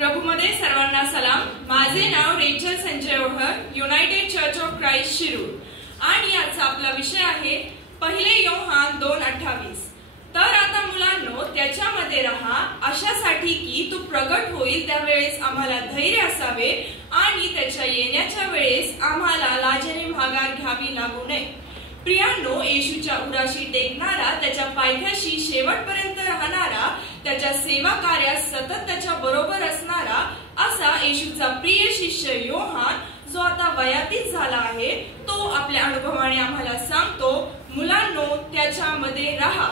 प्रभूमध्ये सर्वांना सलाम। माझे नाव रेचल संजय ओहर, United church of Christ Shirur आणि आजचा आपला विषय आहे पहिले योहान 2:28। तर आता मुलांनो, त्याच्यामध्ये राहा अशासाठी की तू प्रगट होईल त्यावेळेस आम्हाला धैर्य असावे आणि त्याच्या येण्याच्या वेळेस आम्हाला लाजेने माघार घ्यावी लागू नये। प्रियांनो, येशूच्या उराशी टेकणारा, त्याच्या पायथ्याशी शेवटपर्यंत राहणारा, त्याच्या सेवा कार्यात सतत त्याच्या बरोबर असणारा असा येशूचा प्रिय शिष्य योहान, जो आता वयातीत झाला आहे, तो आपल्या अनुभवाने आम्हाला सांगतो, मुलांनो त्याच्यामध्ये राहा,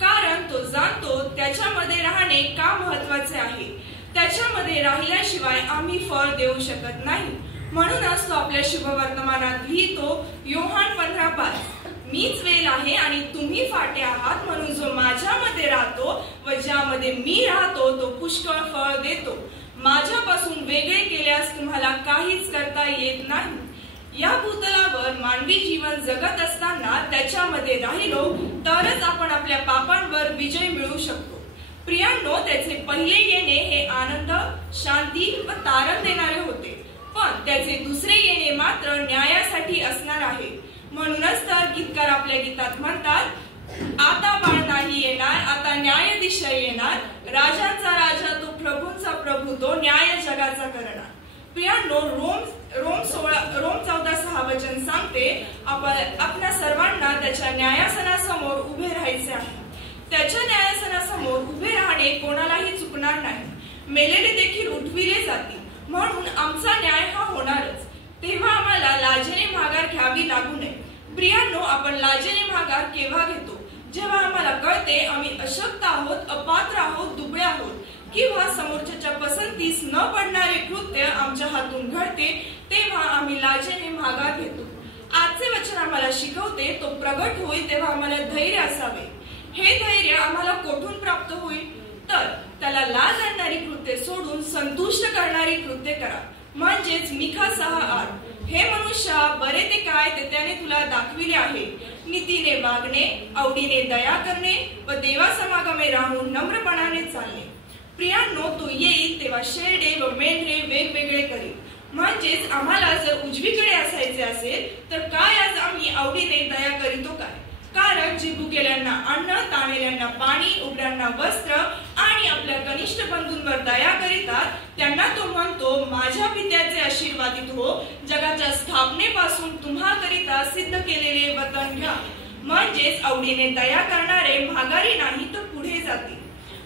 कारण तो जाणतो त्याच्यामध्ये राहणे का महत्वाचे आहे। त्याच्यामध्ये राहिल्याशिवाय आम्ही फळ देऊ शकत नाही। म्हणूनच तो आपल्या शुभवर्तमानात लिहितो, योहान 15:5, मीच वेल आहे आणि तुम्ही फाटे आहात, म्हणून जो माझ्यामध्ये राहतो व ज्यामध्ये मी राहतो तो पुष्कळ फळ देतो। माझ्यापासून वेगळे केल्यास तुम्हाला काहीच करता येत नाही। या भूतलावर मानवी जीवन जगत असताना त्याच्यामध्ये राहिलो तरच आपण आपल्या पापांवर विजय मिळवू शकतो। प्रियांनो, त्याचे पहिले येणे हे आनंद, शांती व तारण देणारे होते, पण त्याचे दुसरे येणे मात्र न्यायासाठी असणार आहे। म्हणूनच तर गीतकार आपल्या गीतात म्हणतात, आता बाळ नाही येणार, आता न्यायाधीश येणार, राजांचा राजा तो, प्रभूंचा प्रभू तो, न्याय जगाचा करणार। प्रियांनो, रोम 14:6 वचन सांगते, आपल्या सर्वांना त्याच्या न्यायासनासमोर उभे राहायचे आहे। त्याच्या न्यायासनासमोर उभे राहणे कोणालाही चुकणार नाही। मेलेले देखील उठविले जातील, म्हणून आमचा न्याय हा होणारच। तेव्हा आम्हाला लाजेने माघार घ्यावी लागू नये। प्रियांनो, आपण लाजेने माघार केव्हा घेतो? जेव्हा आम्हाला कळते आम्ही अशक्त आहोत, अपात्र आहोत, दुबळे आहोत, किंवा समोरच्याच्या पसंतीस न पडणारे कृत्य आमच्या हातून घडते, तेव्हा आम्ही लाजेने माघार घेतो। आजचे वचन आम्हाला शिकवते, तो प्रगट होईल तेव्हा आम्हाला धैर्य असावे। हे धैर्य आम्हाला कोठून प्राप्त होईल? तर त्याला लाज आणणारी कृत्य सोडून संतुष्ट करणारी कृत्य करा, म्हणजेच मिखा 6:8, हे मनुष्या बरे ते काय ते त्याने तुला दाखविले आहे, नीतीने वागणे, आवडीने दया करणे व देवासमागमे राहून नम्रपणाने चालणे। प्रियांनो, तो येईल तेव्हा शेरडे व मेंढरे वेगवेगळे करेल। म्हणजेच आम्हाला जर उजवीकडे असायचे असेल तर काय आज आम्ही आवडीने दया करीतो काय? कारण जे भुकेल्यांना अन्न, ताणलेल्यांना पाणी, उघड्यांना वस्त्र आणि आपल्या कनिष्ठ बंधूंवर दया करीतात, त्यांना तो म्हणतो, माझ्या पित्याचे आशीर्वादित हो, जगाच्या स्थापनेपासून तुम्हाकरिता सिद्ध केलेले वतन घ्या। म्हणजेच आवडीने दया करणारे माघारी नाही तर पुढे जातील।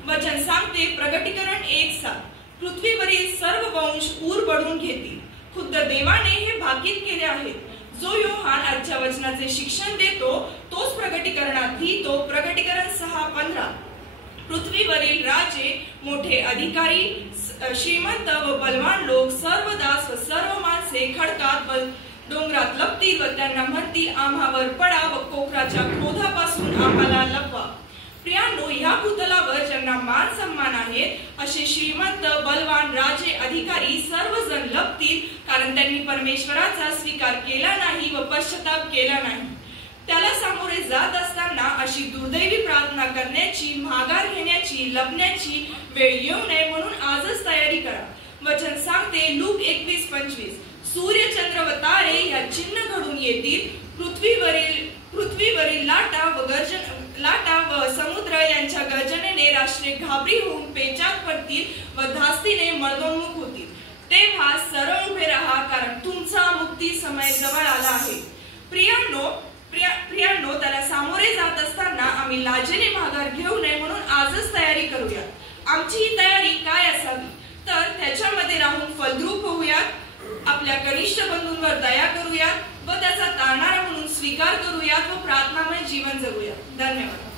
वचन सांगते, प्रगटीकरण 1:7, पृथ्वीवरील सर्व वंश ऊर बढून घेतील। खुद्द देवाने हे भाकीत केले आहे। जो योहान आजच्या वचनाचे शिक्षण देतो तोच प्रगटीकरणात लिहितो, प्रगटीकरण 6:15, पृथ्वीवरील राजे, मोठे अधिकारी, श्रीमंत व बलवान लोक, सर्व दास व सर्व माणसे खडकात व डोंगरात लपतील व त्यांना म्हणतील, आम्हावर पडा व कोकराच्या क्रोधापासून आम्हाला लपवा। प्रियांनो, या भूतलावर ज्यांना मान सन्मान आहे असे श्रीमंत, बलवान, राजे, अधिकारी सर्वजण लपतील, कारण त्यांनी परमेश्वराचा स्वीकार केला नाही व पश्चाताप केला नाही। त्याला सामोरे जात असताना अशी दुर्दैवी प्रार्थना करण्याची, माघार घेण्याची, लपण्याची वेळ येऊ नये, म्हणून आजच तयारी करा। वचन सांगते, लूक 21:25, सूर्य, चंद्र व तारे या चिन्ह घडून येतील, पृथ्वीवरील लाटा व समुद्र यांच्या गर्जनेने राष्ट्रे घाबरी होऊन पेचात पडतील व धास्तीने मर्दोन्मुख होतील। तेव्हा सरळ उभे राहा, कारण तुमचा मुक्ती समय जवळ आला आहे। प्रियांनो, त्याला सामोरे जात असताना आम्ही लाजेने माघार घेऊ नये, म्हणून आजच तयारी करूया। आमची ही तयारी काय असावी? तर त्याच्यामध्ये राहून फलद्रूप होऊयात, आपल्या कनिष्ठ बंधूंवर दया करूयात व त्याचा तारणारा म्हणून स्वीकार करूयात व प्रार्थनामय जीवन जगूयात। धन्यवाद।